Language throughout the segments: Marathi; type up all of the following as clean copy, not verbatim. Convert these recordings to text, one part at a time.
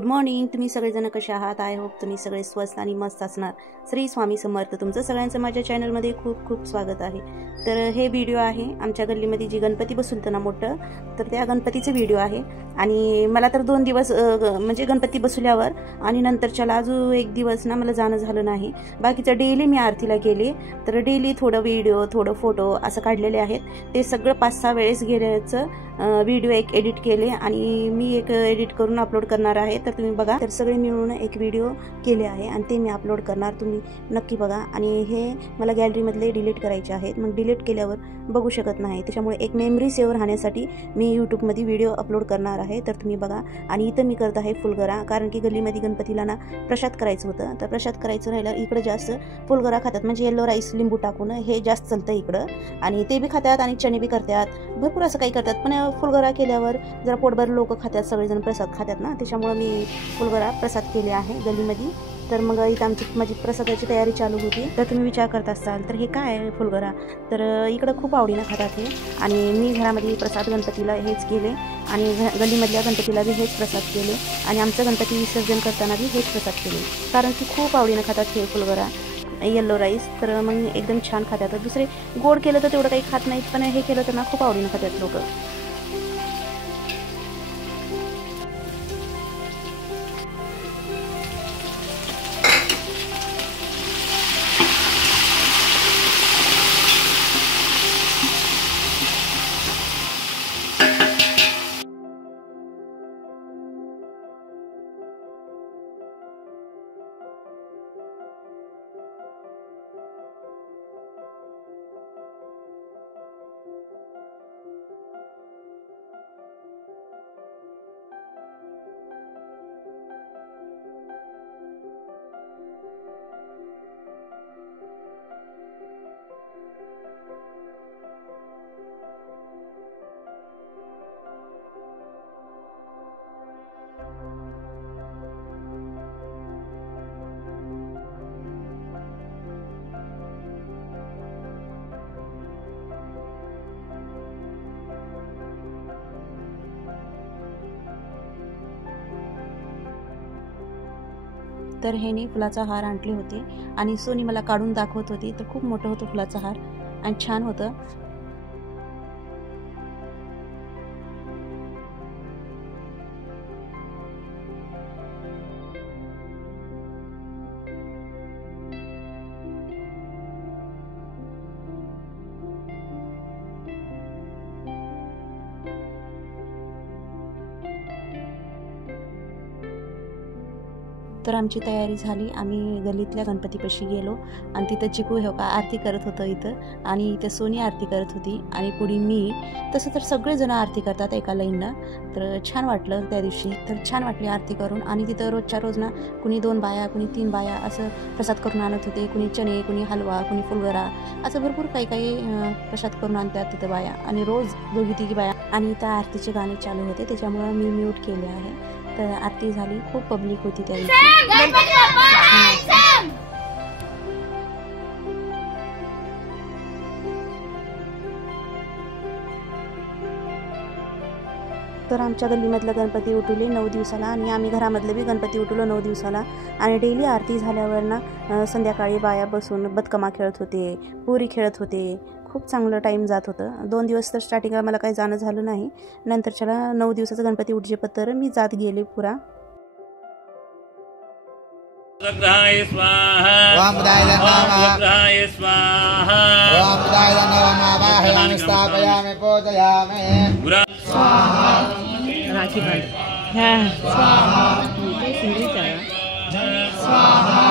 Good morning. तुम्ही सगळेजण कसे आहात? आय होप तुम्ही सगळे स्वस्त आणि मस्त असणार। श्री स्वामी समर्थ। तुमचं सगळ्यांचं माझ्या चॅनलमध्ये खूप खूप स्वागत आहे। तर हे व्हिडिओ आहे आमच्या गल्लीमध्ये जी गणपती बसवलं ना मोठं, तर त्या गणपतीचे व्हिडिओ आहे। आणि मला तर 2 दिवस म्हणजे गणपती बसवल्यावर आणि नंतरच्याला अजून 1 दिवस ना मला जाणं झालं नाही। बाकीचं डेली मी आरतीला गेले, तर डेली थोडं व्हिडिओ थोडं फोटो असं काढलेले आहेत। ते सगळं 5-6 वेळेस गेल्याचं व्हिडिओ एक एडिट केले आणि मी एक एडिट करून अपलोड करणार आहे। तर तुम्ही बघा, तर सगळे मिळून एक व्हिडिओ केले आहे आणि ते मी अपलोड करणार, तुम्ही नक्की बघा। आणि हे मला गॅलरीमधले डिलीट करायचे आहेत, मग डिलीट केल्यावर बघू शकत नाही, त्याच्यामुळे एक मेमरी सेव्ह राहण्यासाठी मी यूट्यूबमध्ये व्हिडिओ अपलोड करणार आहे। तर तुम्ही बघा। आणि इथं मी करत आहे फुलगरा, कारण की गल्लीमध्ये गणपतीला ना प्रसाद करायचं होतं। तर प्रसाद करायचं राहिलं इकडे जास्त फुलगरा खातात, म्हणजे येलो राईस लिंबू टाकून हे जास्त चालतं इकडं। आणि ते बी खातात आणि चणे बी करतात, भरपूर असं काही करतात। पण फुलगरा केल्यावर जरा पोटभर लोक खातात, सगळेजण प्रसाद खातात ना, त्याच्यामुळे मी फुलगरा प्रसाद केले आहे गल्लीमध्ये। तर मग इथं आमची माझी प्रसादाची तयारी चालू होती। तर तुम्ही विचार करत असाल तर हे काय आहे फुलगरा, तर इकडं खूप आवडीनं खातात हे। आणि मी घरामध्ये प्रसाद गणपतीला हेच केले आणि गल्लीमधल्या गणपतीला बी हेच प्रसाद केले आणि आमचं गणपती विसर्जन करताना बी हेच प्रसाद केले, कारण की खूप आवडीनं खातात हे फुलगरा येलो राईस। तर मग एकदम छान खातात। दुसरे गोड केलं तर तेवढं काही खात नाहीत, पण हे केलं तर ना खूप आवडीनं खातात लोक। तर ह्याने फुलाचा हार आणले होते आणि सोनी मला काढून दाखवत होती, तर खूप मोठं होतं फुलाचा हार आणि छान होतं। तर आमची तयारी झाली, आम्ही गल्लीतल्या गणपतीपाशी गेलो आणि तिथं चिकू हे का आरती करत होतं इथं, आणि इथं सोनी आरती करत होती आणि पुढे मी। तसं तर सगळेजण आरती करतात एका लाईननं, तर छान वाटलं त्या दिवशी। तर छान वाटली आरती करून। आणि तिथं रोजच्या रोज ना कुणी 2 बाया कुणी 3 बाया असं प्रसाद करून आणत होते, कुणी चणे कुणी हलवा कुणी फुलगरा, असं भरपूर काही काही प्रसाद करून आणतात तिथं बाया, आणि रोज 2-3 बाया। आणि त्या आरतीचे गाणे चालू होते, त्याच्यामुळे मी म्यूट केले आहे। तर आरती झाली, खूप पब्लिक होती त्या दिवशी। तर आमच्या गल्लीमधलं गणपती उठवले 9 दिवसाला आणि आम्ही घरामधले बी गणपती उठवलं 9 दिवसाला। आणि डेली आरती झाल्यावर ना संध्याकाळी बाया बसून बदकमा खेळत होते, पुरी खेळत होते, खूप चांगलं टाईम जात होतं। 2 दिवस तर स्टार्टिंगला मला काही जाणं झालं नाही, नंतरच्याला 9 दिवसाचं गणपती उठजे पत्तर मी जात गेले पुरा। ग्रहाय स्वाहा ओम बुधाय नमः ग्रहाय स्वाहा ओम बुधाय नमः वाहयामि स्थापयामि पूजयामि गुरा स्वाहा राखी बांध हां स्वाहा स्वाहा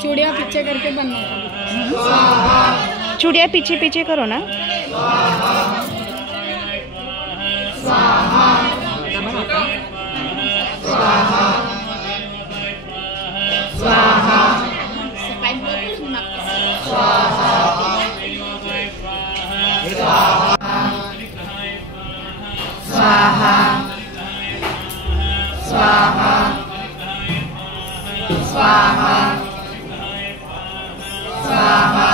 चूड़ियाँ पीछे करके बनना स्वाहा चूड़ियाँ पीछे पीछे करो ना। स्वाहा स्वाहा स्वाहा स्वाहा स्वाहा स्वाहा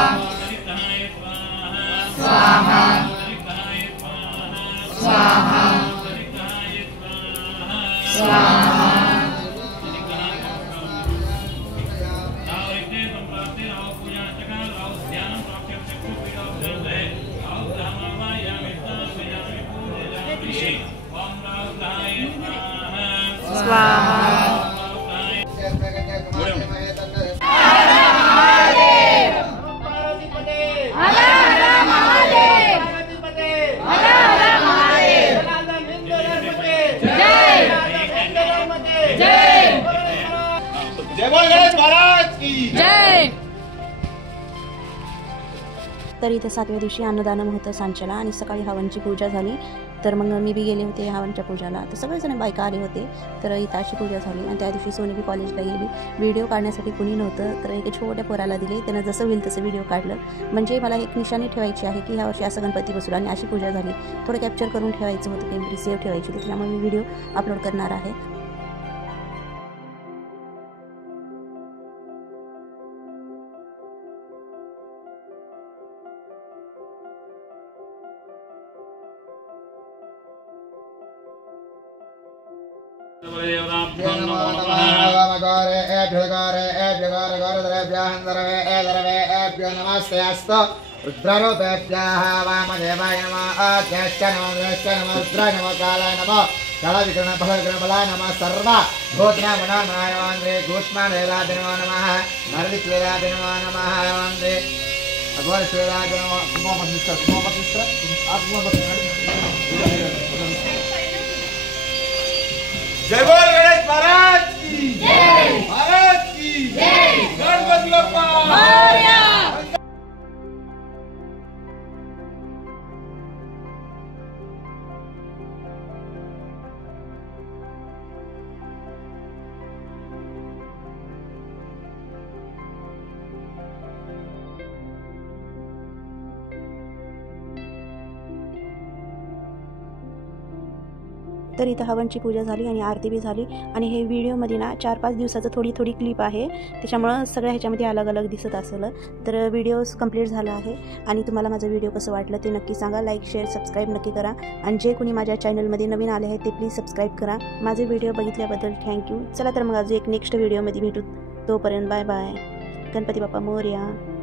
स्वाहा स्वाहा तर इथे 7व्या दिवशी अन्नदान होतं सांच्याला आणि सकाळी हवनची पूजा झाली. तर मग मी बी गेले होते हवनच्या पूजाला. तर सगळेजण बायका आले होते. तर इथं अशी पूजा झाली आणि त्या दिवशी सोनी बी कॉलेजला गेली. व्हिडिओ काढण्यासाठी कुणी नव्हतं. तर एका छोट्या पोराला दिले. त्यानं जसं होईल तसं व्हिडिओ काढलं. म्हणजे मला एक निशाणी ठेवायची आहे की ह्या वर्षी असं गणपती बसवला आणि अशी पूजा झाली. थोडं कॅप्चर करून ठेवायचं होतं, मेमरी सेव्ह ठेवायची होती. त्यामुळे मी व्हिडिओ अपलोड करणार आहे. रुद्ररूपेभ्यः वामदेवाय नमः आद्याश्च नमः रुद्राय नमः कालाय नमः कालाविकरणफलविकरणफलाय नमः सर्वा भूतनामनाय नमः घोषमाणवेदाय नमः नरदिक्वेदाय नमः वन्दे अघोरश्वेदाय जय बोल गणेश महाराज की जय, महाराज की जय, गणपति बप्पा मोरया. तर इथं हवनची पूजा झाली आणि आरती बी झाली. आणि हे व्हिडिओमध्ये ना 4-5 दिवसाचं थोडी क्लिप आहे, त्याच्यामुळं सगळ्या ह्याच्यामध्ये अलग अलग दिसत असेल. तर व्हिडिओ कंप्लीट झाला आहे. आणि तुम्हाला माझं व्हिडिओ कसं वाटलं ते नक्की सांगा. लाईक शेअर सबस्क्राईब नक्की करा. आणि जे कोणी माझ्या चॅनलमध्ये नवीन आले आहेत ते प्लीज सबस्क्राईब करा. माझे व्हिडिओ बघितल्याबद्दल थँक्यू. चला तर मग अजून एक नेक्स्ट व्हिडिओमध्ये भेटू. तोपर्यंत बाय बाय. गणपती बाप्पा मोरया.